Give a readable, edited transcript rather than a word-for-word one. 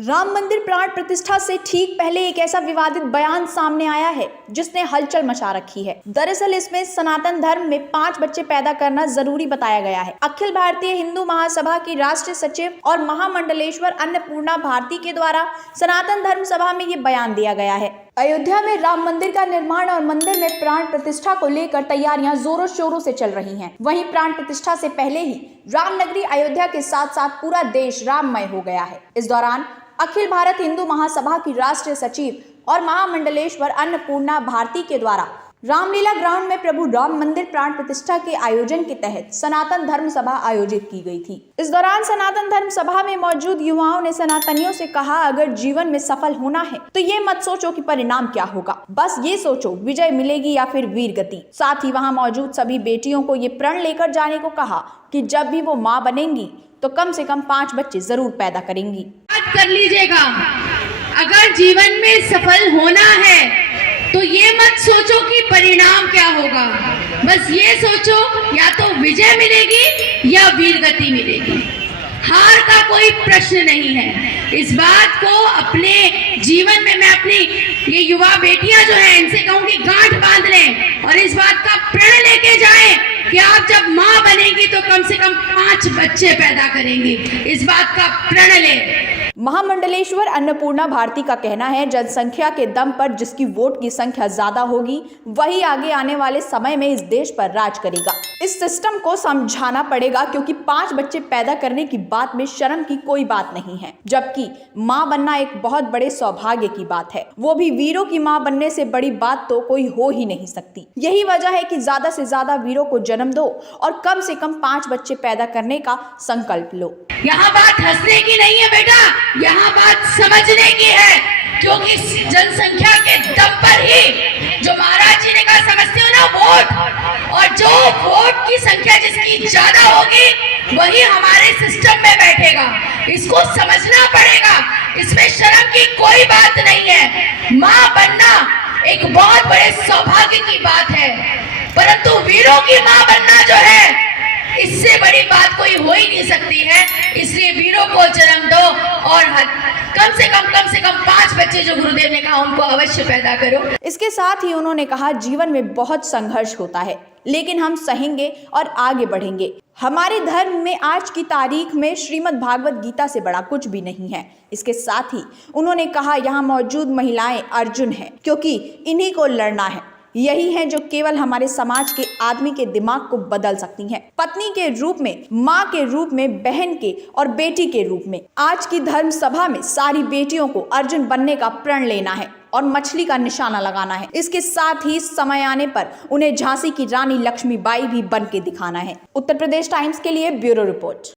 राम मंदिर प्राण प्रतिष्ठा से ठीक पहले एक ऐसा विवादित बयान सामने आया है जिसने हलचल मचा रखी है। दरअसल इसमें सनातन धर्म में 5 बच्चे पैदा करना जरूरी बताया गया है। अखिल भारतीय हिंदू महासभा की राष्ट्रीय सचिव और महामंडलेश्वर अन्नपूर्णा भारती के द्वारा सनातन धर्म सभा में ये बयान दिया गया है। अयोध्या में राम मंदिर का निर्माण और मंदिर में प्राण प्रतिष्ठा को लेकर तैयारियां जोरों शोरों से चल रही हैं। वहीं प्राण प्रतिष्ठा से पहले ही रामनगरी अयोध्या के साथ साथ पूरा देश राममय हो गया है। इस दौरान अखिल भारत हिंदू महासभा की राष्ट्रीय सचिव और महामंडलेश्वर अन्नपूर्णा भारती के द्वारा रामलीला ग्राउंड में प्रभु राम मंदिर प्राण प्रतिष्ठा के आयोजन के तहत सनातन धर्म सभा आयोजित की गई थी। इस दौरान सनातन धर्म सभा में मौजूद युवाओं ने सनातनियों से कहा, अगर जीवन में सफल होना है तो ये मत सोचो कि परिणाम क्या होगा, बस ये सोचो विजय मिलेगी या फिर वीर गति। साथ ही वहां मौजूद सभी बेटियों को ये प्रण लेकर जाने को कहा कि जब भी वो माँ बनेंगी तो कम से कम 5 बच्चे जरूर पैदा करेंगी। कर लीजिएगा, अगर जीवन में सफल होना है तो ये मत सोचो कि परिणाम क्या होगा, बस ये सोचो या तो विजय मिलेगी या वीरगति मिलेगी। हार का कोई प्रश्न नहीं है। इस बात को अपने जीवन में मैं अपनी ये युवा बेटियां जो हैं इनसे कहूंगी, गांठ बांध लें और इस बात का प्रण लेके जाएं कि आप जब माँ बनेंगी तो कम से कम 5 बच्चे पैदा करेंगी। इस बात का प्रण लें। महामंडलेश्वर अन्नपूर्णा भारती का कहना है, जनसंख्या के दम पर जिसकी वोट की संख्या ज्यादा होगी वही आगे आने वाले समय में इस देश पर राज करेगा। इस सिस्टम को समझाना पड़ेगा क्योंकि 5 बच्चे पैदा करने की बात में शर्म की कोई बात नहीं है, जबकि माँ बनना एक बहुत बड़े सौभाग्य की बात है। वो भी वीरों की माँ बनने से बड़ी बात तो कोई हो ही नहीं सकती। यही वजह है कि ज्यादा से ज्यादा वीरों को जन्म दो और कम से कम 5 बच्चे पैदा करने का संकल्प लो। यहाँ बात हंसने की नहीं है बेटा, यहाँ बात समझने की है, क्योंकि जनसंख्या के दम पर ही जो महाराज जी ने कहा, समझते हो ना, वोट, और जो वोट की संख्या जिसकी ज्यादा होगी वही हमारे सिस्टम में बैठेगा। इसको समझना पड़ेगा, इसमें शर्म की कोई बात नहीं है। माँ बनना एक बहुत बड़े सौभाग्य की बात है, परंतु वीरों की माँ बनना जो है इससे बड़ी बात कोई हो ही नहीं सकती है। इसलिए वीरों को जन्म दो और कम से कम 5 बच्चे जो गुरुदेव ने कहा उनको अवश्य पैदा करो। इसके साथ ही उन्होंने कहा, जीवन में बहुत संघर्ष होता है लेकिन हम सहेंगे और आगे बढ़ेंगे। हमारे धर्म में आज की तारीख में श्रीमद् भागवत गीता से बड़ा कुछ भी नहीं है। इसके साथ ही उन्होंने कहा, यहाँ मौजूद महिलाएं अर्जुन हैं क्योंकि इन्हीं को लड़ना है। यही है जो केवल हमारे समाज के आदमी के दिमाग को बदल सकती हैं। पत्नी के रूप में, माँ के रूप में, बहन के और बेटी के रूप में। आज की धर्म सभा में सारी बेटियों को अर्जुन बनने का प्रण लेना है और मछली का निशाना लगाना है। इसके साथ ही समय आने पर उन्हें झांसी की रानी लक्ष्मीबाई भी बन के दिखाना है। उत्तर प्रदेश टाइम्स के लिए ब्यूरो रिपोर्ट।